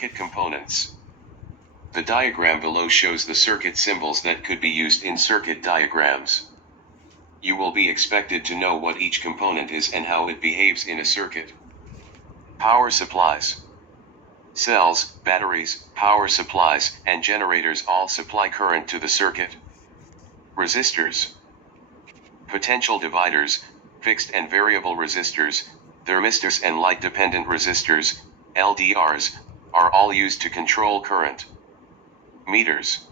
Circuit components. The diagram below shows the circuit symbols that could be used in circuit diagrams. You will be expected to know what each component is and how it behaves in a circuit. Power supplies. Cells, batteries, power supplies, and generators all supply current to the circuit. Resistors. Potential dividers, fixed and variable resistors, thermistors and light-dependent resistors, LDRs, are all used to control current. Meters.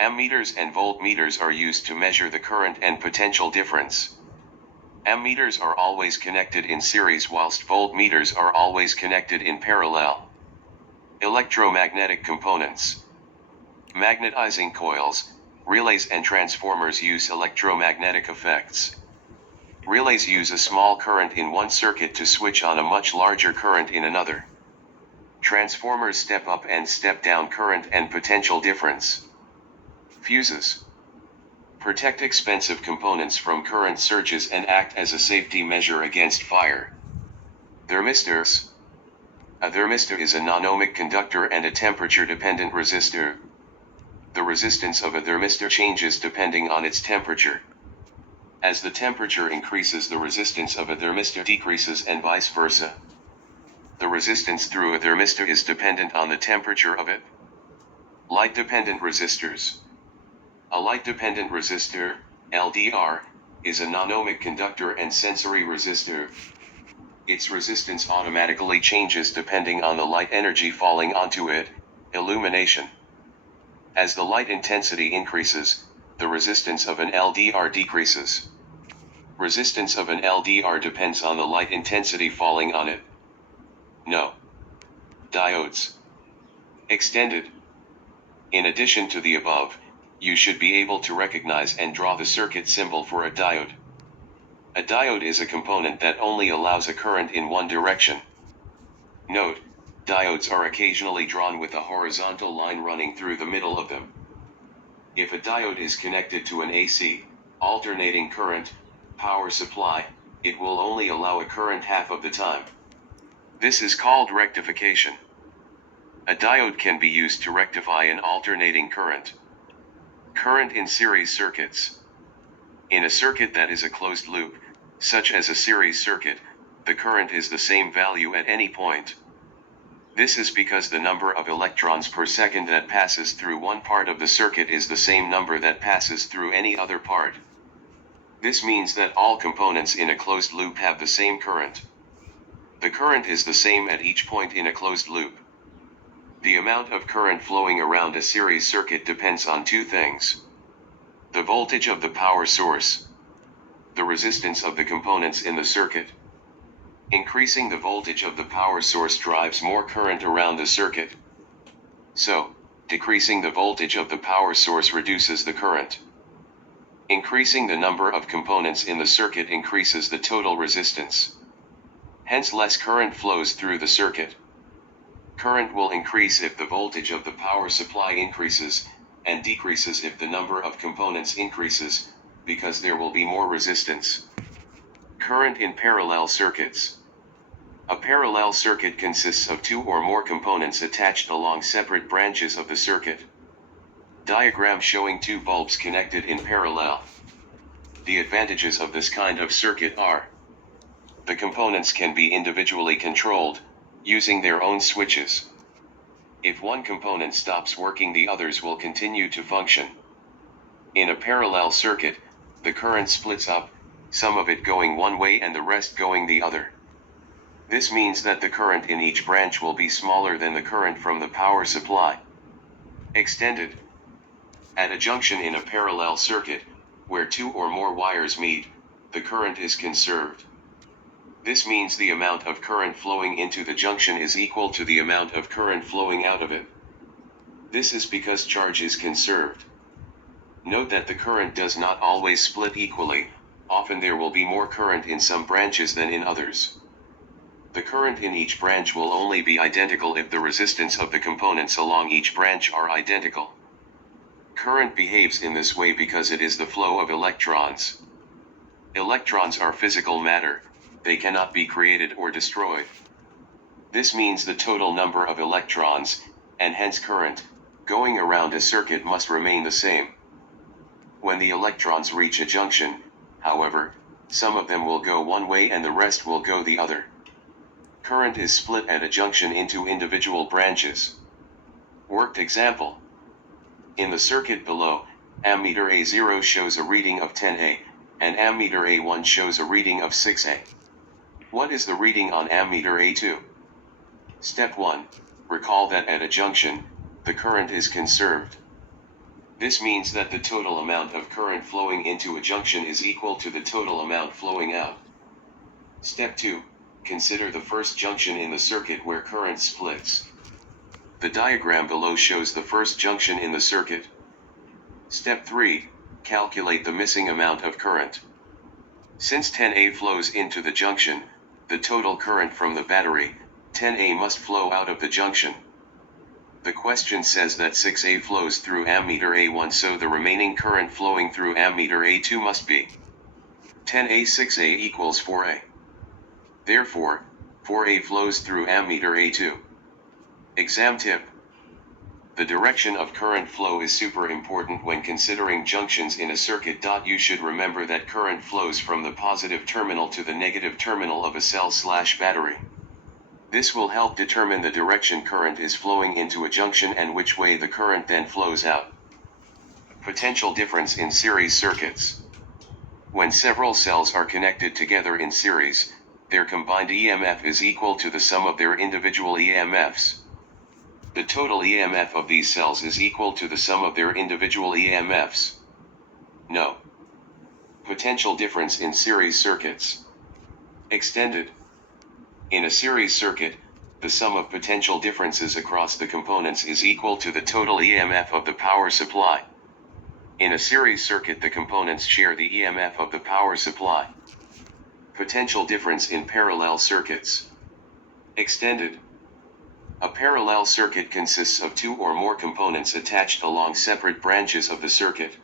Ammeters and voltmeters are used to measure the current and potential difference. Ammeters are always connected in series whilst voltmeters are always connected in parallel. Electromagnetic components. Magnetizing coils, relays and transformers use electromagnetic effects. Relays use a small current in one circuit to switch on a much larger current in another. Transformers step up and step down current and potential difference. Fuses. Protect expensive components from current surges and act as a safety measure against fire. Thermistors. A thermistor is a non-ohmic conductor and a temperature-dependent resistor. The resistance of a thermistor changes depending on its temperature. As the temperature increases, the resistance of a thermistor decreases and vice versa. The resistance through a thermistor is dependent on the temperature of it. Light-dependent resistors. A light-dependent resistor, LDR, is a non-ohmic conductor and sensory resistor. Its resistance automatically changes depending on the light energy falling onto it, illumination. As the light intensity increases, the resistance of an LDR decreases. Resistance of an LDR depends on the light intensity falling on it. No. Diodes. Extended. In addition to the above, you should be able to recognize and draw the circuit symbol for a diode. A diode is a component that only allows a current in one direction. Note, diodes are occasionally drawn with a horizontal line running through the middle of them. If a diode is connected to an AC, alternating current, power supply, it will only allow a current half of the time. This is called rectification. A diode can be used to rectify an alternating current. Current in series circuits. In a circuit that is a closed loop, such as a series circuit, the current is the same value at any point. This is because the number of electrons per second that passes through one part of the circuit is the same number that passes through any other part. This means that all components in a closed loop have the same current. The current is the same at each point in a closed loop. The amount of current flowing around a series circuit depends on two things: the voltage of the power source, the resistance of the components in the circuit. Increasing the voltage of the power source drives more current around the circuit. So, decreasing the voltage of the power source reduces the current. Increasing the number of components in the circuit increases the total resistance. Hence, less current flows through the circuit. Current will increase if the voltage of the power supply increases, and decreases if the number of components increases, because there will be more resistance. Current in parallel circuits. A parallel circuit consists of two or more components attached along separate branches of the circuit. Diagram showing two bulbs connected in parallel. The advantages of this kind of circuit are: the components can be individually controlled, using their own switches. If one component stops working, the others will continue to function. In a parallel circuit, the current splits up, some of it going one way and the rest going the other. This means that the current in each branch will be smaller than the current from the power supply. Extended. At a junction in a parallel circuit, where two or more wires meet, the current is conserved. This means the amount of current flowing into the junction is equal to the amount of current flowing out of it. This is because charge is conserved. Note that the current does not always split equally. Often there will be more current in some branches than in others. The current in each branch will only be identical if the resistance of the components along each branch are identical. Current behaves in this way because it is the flow of electrons. Electrons are physical matter. They cannot be created or destroyed. This means the total number of electrons, and hence current, going around a circuit must remain the same. When the electrons reach a junction, however, some of them will go one way and the rest will go the other. Current is split at a junction into individual branches. Worked example. In the circuit below, ammeter A0 shows a reading of 10A, and ammeter A1 shows a reading of 6A. What is the reading on ammeter A2? Step 1. Recall that at a junction, the current is conserved. This means that the total amount of current flowing into a junction is equal to the total amount flowing out. Step 2. Consider the first junction in the circuit where current splits. The diagram below shows the first junction in the circuit. Step 3. Calculate the missing amount of current. Since 10A flows into the junction, the total current from the battery, 10A, must flow out of the junction. The question says that 6A flows through ammeter A1, so the remaining current flowing through ammeter A2 must be 10A 6A equals 4A. Therefore, 4A flows through ammeter A2. Exam tip. The direction of current flow is super important when considering junctions in a circuit. You should remember that current flows from the positive terminal to the negative terminal of a cell/battery. This will help determine the direction current is flowing into a junction and which way the current then flows out. Potential difference in series circuits. When several cells are connected together in series, their combined EMF is equal to the sum of their individual EMFs. The total EMF of these cells is equal to the sum of their individual EMFs. No. Potential difference in series circuits. Extended. In a series circuit, the sum of potential differences across the components is equal to the total EMF of the power supply. In a series circuit, the components share the EMF of the power supply. Potential difference in parallel circuits. Extended. A parallel circuit consists of two or more components attached along separate branches of the circuit.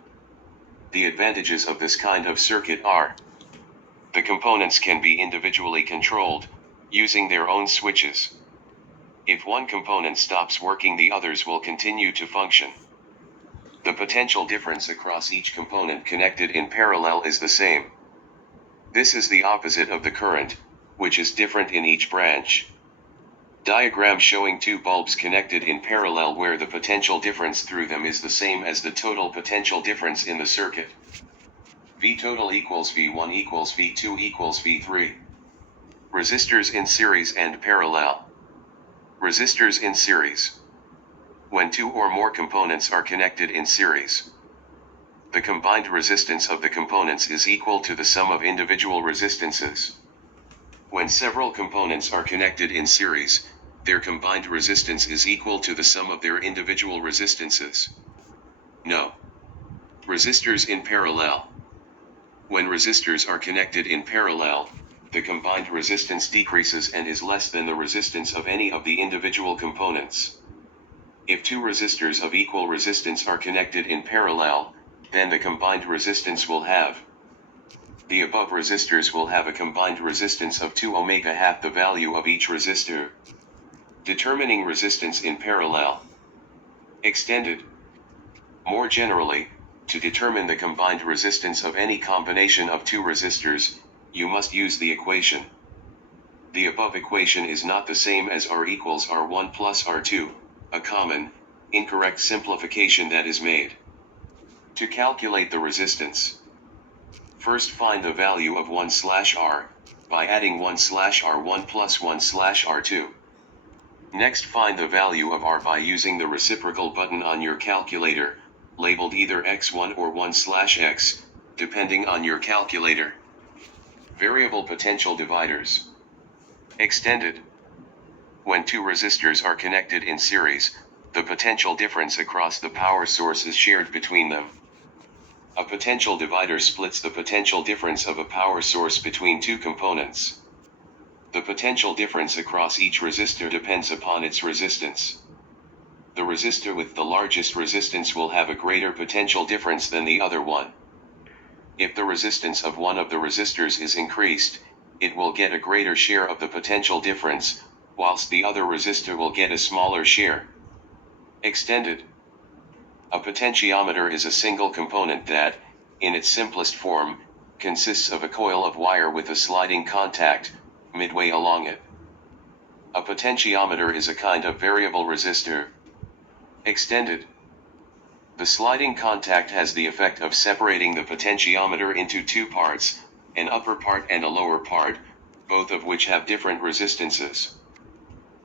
The advantages of this kind of circuit are: the components can be individually controlled, using their own switches. If one component stops working, the others will continue to function. The potential difference across each component connected in parallel is the same. This is the opposite of the current, which is different in each branch. Diagram showing two bulbs connected in parallel where the potential difference through them is the same as the total potential difference in the circuit. V total equals V1 equals V2 equals V3. Resistors in series and parallel. Resistors in series. When two or more components are connected in series, the combined resistance of the components is equal to the sum of individual resistances. When several components are connected in series, their combined resistance is equal to the sum of their individual resistances. No. Resistors in parallel. When resistors are connected in parallel, the combined resistance decreases and is less than the resistance of any of the individual components. If two resistors of equal resistance are connected in parallel, then the combined resistance will have. The above resistors will have a combined resistance of 2 ohms half the value of each resistor. Determining resistance in parallel. Extended. More generally, to determine the combined resistance of any combination of two resistors, you must use the equation. The above equation is not the same as R equals R1 plus R2, a common, incorrect simplification that is made. To calculate the resistance, first find the value of 1/R, by adding 1/R1 plus 1/R2. Next find the value of R by using the reciprocal button on your calculator, labeled either x1 or 1/x, depending on your calculator. Variable potential dividers. Extended. When two resistors are connected in series, the potential difference across the power source is shared between them. A potential divider splits the potential difference of a power source between two components. The potential difference across each resistor depends upon its resistance. The resistor with the largest resistance will have a greater potential difference than the other one. If the resistance of one of the resistors is increased, it will get a greater share of the potential difference, whilst the other resistor will get a smaller share. Extended. A potentiometer is a single component that, in its simplest form, consists of a coil of wire with a sliding contact, midway along it. A potentiometer is a kind of variable resistor. Extended. The sliding contact has the effect of separating the potentiometer into two parts, an upper part and a lower part, both of which have different resistances.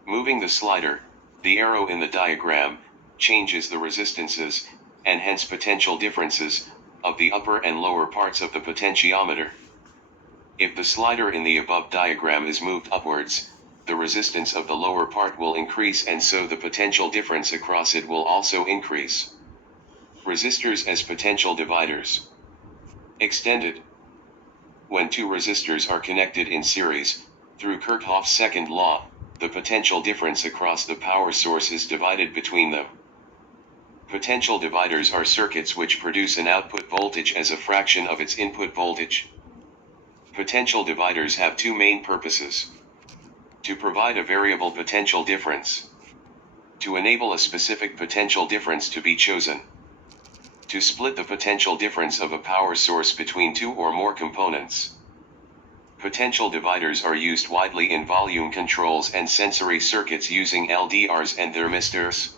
Moving the slider, the arrow in the diagram, changes the resistances, and hence potential differences, of the upper and lower parts of the potentiometer. If the slider in the above diagram is moved upwards, the resistance of the lower part will increase, and so the potential difference across it will also increase. Resistors as potential dividers. Extended. When two resistors are connected in series, through Kirchhoff's second law, the potential difference across the power source is divided between them. Potential dividers are circuits which produce an output voltage as a fraction of its input voltage. Potential dividers have two main purposes. To provide a variable potential difference. To enable a specific potential difference to be chosen. To split the potential difference of a power source between two or more components. Potential dividers are used widely in volume controls and sensory circuits using LDRs and thermistors.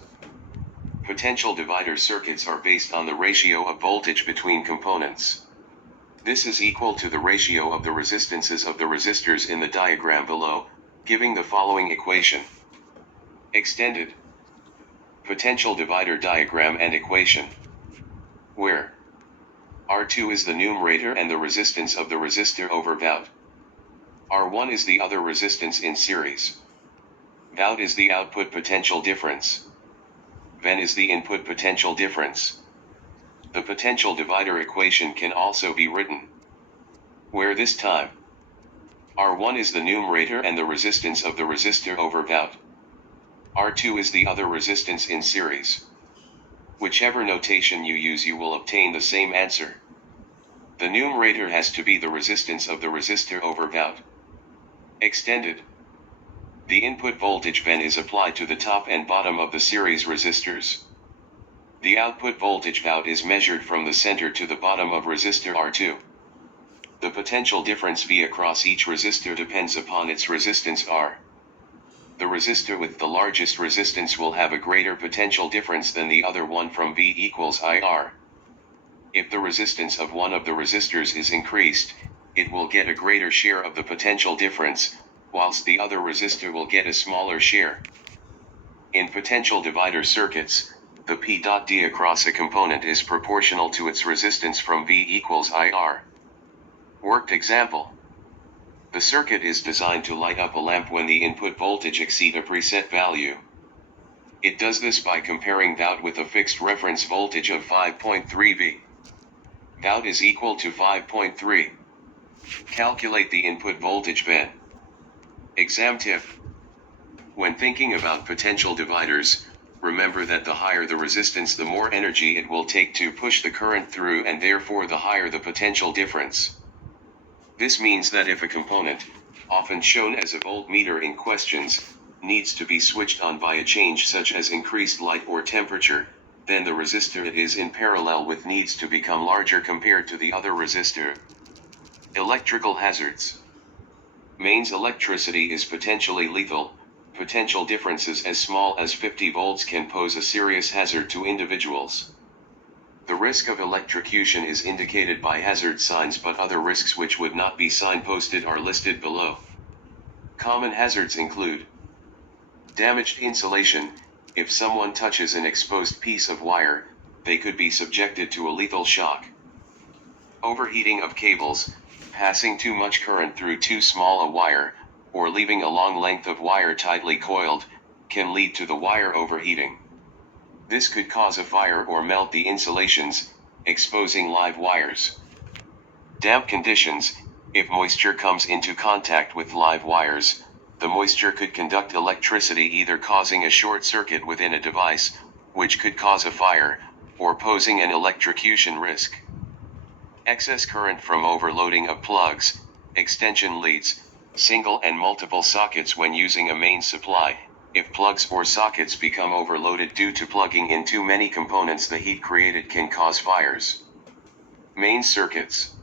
Potential divider circuits are based on the ratio of voltage between components. This is equal to the ratio of the resistances of the resistors in the diagram below, giving the following equation. Extended. Potential divider diagram and equation. Where R2 is the numerator and the resistance of the resistor over Vout. R1 is the other resistance in series. Vout is the output potential difference. Ven is the input potential difference. The potential divider equation can also be written where this time R1 is the numerator and the resistance of the resistor over Vout. R2 is the other resistance in series. Whichever notation you use, you will obtain the same answer. The numerator has to be the resistance of the resistor over Vout. Extended. The input voltage Ven is applied to the top and bottom of the series resistors. The output voltage Vout is measured from the center to the bottom of resistor R2. The potential difference V across each resistor depends upon its resistance R. The resistor with the largest resistance will have a greater potential difference than the other one from V equals IR. If the resistance of one of the resistors is increased, it will get a greater share of the potential difference, whilst the other resistor will get a smaller share. In potential divider circuits, the P.D across a component is proportional to its resistance from V equals IR. Worked example. The circuit is designed to light up a lamp when the input voltage exceeds a preset value. It does this by comparing Vout with a fixed reference voltage of 5.3 V. Vout is equal to 5.3. Calculate the input voltage Ven. Exam tip. When thinking about potential dividers, remember that the higher the resistance, the more energy it will take to push the current through, and therefore the higher the potential difference. This means that if a component, often shown as a voltmeter in questions, needs to be switched on by a change such as increased light or temperature, then the resistor it is in parallel with needs to become larger compared to the other resistor. Electrical hazards. Mains electricity is potentially lethal. Potential differences as small as 50 volts can pose a serious hazard to individuals. The risk of electrocution is indicated by hazard signs, but other risks which would not be signposted are listed below. Common hazards include damaged insulation. If someone touches an exposed piece of wire, they could be subjected to a lethal shock. Overheating of cables. Passing too much current through too small a wire, or leaving a long length of wire tightly coiled, can lead to the wire overheating. This could cause a fire or melt the insulations, exposing live wires. Damp conditions. If moisture comes into contact with live wires, the moisture could conduct electricity, either causing a short circuit within a device, which could cause a fire, or posing an electrocution risk. Excess current from overloading of plugs, extension leads, single and multiple sockets when using a main supply. If plugs or sockets become overloaded due to plugging in too many components, the heat created can cause fires. Mains circuits.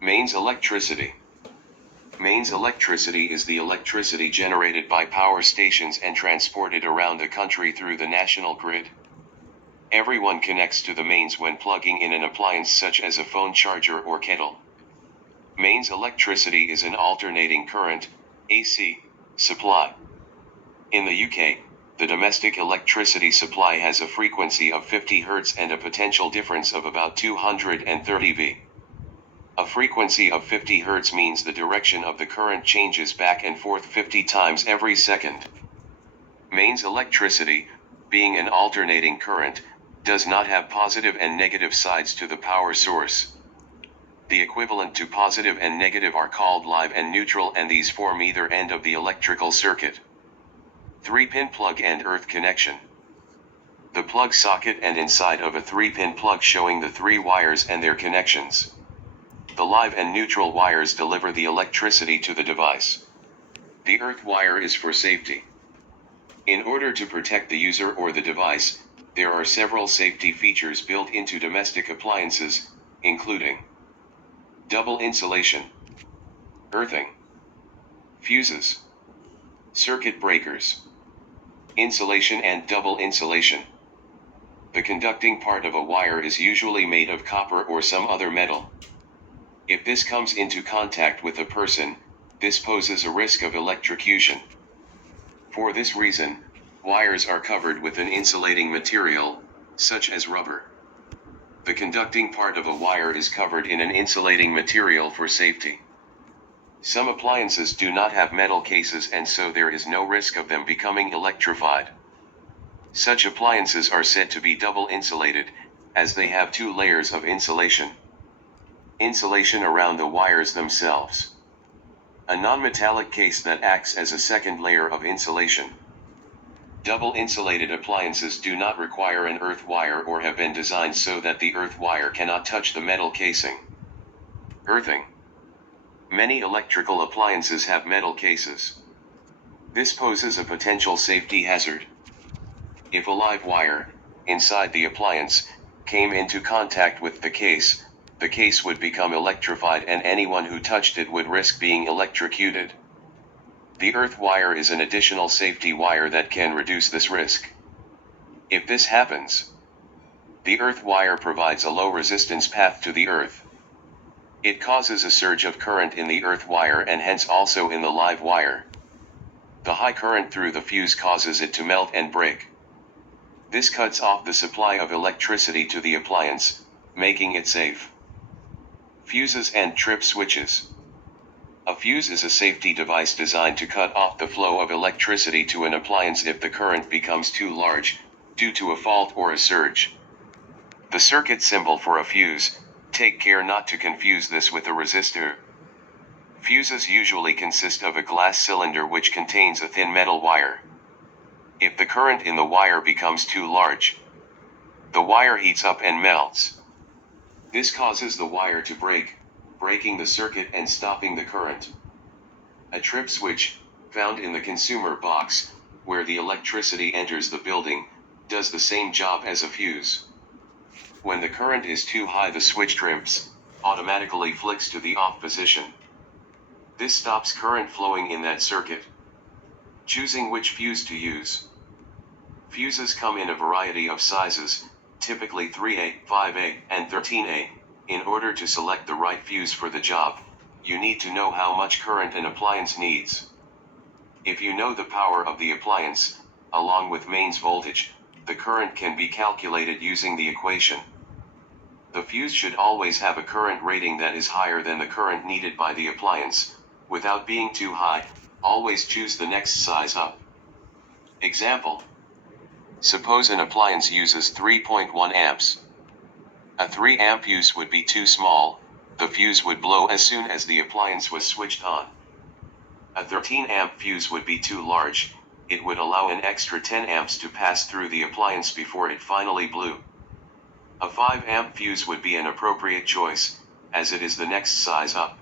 Mains electricity. Mains electricity is the electricity generated by power stations and transported around the country through the national grid. Everyone connects to the mains when plugging in an appliance such as a phone charger or kettle. Mains electricity is an alternating current, AC, supply. In the UK, the domestic electricity supply has a frequency of 50 Hz and a potential difference of about 230 V. A frequency of 50 Hz means the direction of the current changes back and forth 50 times every second. Mains electricity, being an alternating current, does not have positive and negative sides to the power source. The equivalent to positive and negative are called live and neutral, and these form either end of the electrical circuit. 3-pin plug and earth connection. The plug socket and inside of a 3-pin plug showing the 3 wires and their connections. The live and neutral wires deliver the electricity to the device. The earth wire is for safety. In order to protect the user or the device, there are several safety features built into domestic appliances, including double insulation, earthing, fuses, circuit breakers, insulation and double insulation. The conducting part of a wire is usually made of copper or some other metal. If this comes into contact with a person, this poses a risk of electrocution. For this reason, wires are covered with an insulating material, such as rubber. The conducting part of a wire is covered in an insulating material for safety. Some appliances do not have metal cases, and so there is no risk of them becoming electrified. Such appliances are said to be double insulated, as they have 2 layers of insulation. Insulation around the wires themselves. A non-metallic case that acts as a second layer of insulation. Double insulated appliances do not require an earth wire or have been designed so that the earth wire cannot touch the metal casing. Earthing. Many electrical appliances have metal cases. This poses a potential safety hazard. If a live wire, inside the appliance, came into contact with the case would become electrified and anyone who touched it would risk being electrocuted. The earth wire is an additional safety wire that can reduce this risk. If this happens, the earth wire provides a low resistance path to the earth. It causes a surge of current in the earth wire and hence also in the live wire. The high current through the fuse causes it to melt and break. This cuts off the supply of electricity to the appliance, making it safe. Fuses and trip switches. A fuse is a safety device designed to cut off the flow of electricity to an appliance if the current becomes too large, due to a fault or a surge. The circuit symbol for a fuse, take care not to confuse this with a resistor. Fuses usually consist of a glass cylinder which contains a thin metal wire. If the current in the wire becomes too large, the wire heats up and melts. This causes the wire to break, breaking the circuit and stopping the current. A trip switch, found in the consumer box, where the electricity enters the building, does the same job as a fuse. When the current is too high, the switch trips automatically flicks to the off position. This stops current flowing in that circuit. Choosing which fuse to use. Fuses come in a variety of sizes, typically 3A, 5A, and 13A. In order to select the right fuse for the job, you need to know how much current an appliance needs. If you know the power of the appliance, along with mains voltage, the current can be calculated using the equation. The fuse should always have a current rating that is higher than the current needed by the appliance. Without being too high, always choose the next size up. Example. Suppose an appliance uses 3.1 amps. A 3 amp fuse would be too small, the fuse would blow as soon as the appliance was switched on. A 13 amp fuse would be too large, it would allow an extra 10 amps to pass through the appliance before it finally blew. A 5 amp fuse would be an appropriate choice, as it is the next size up.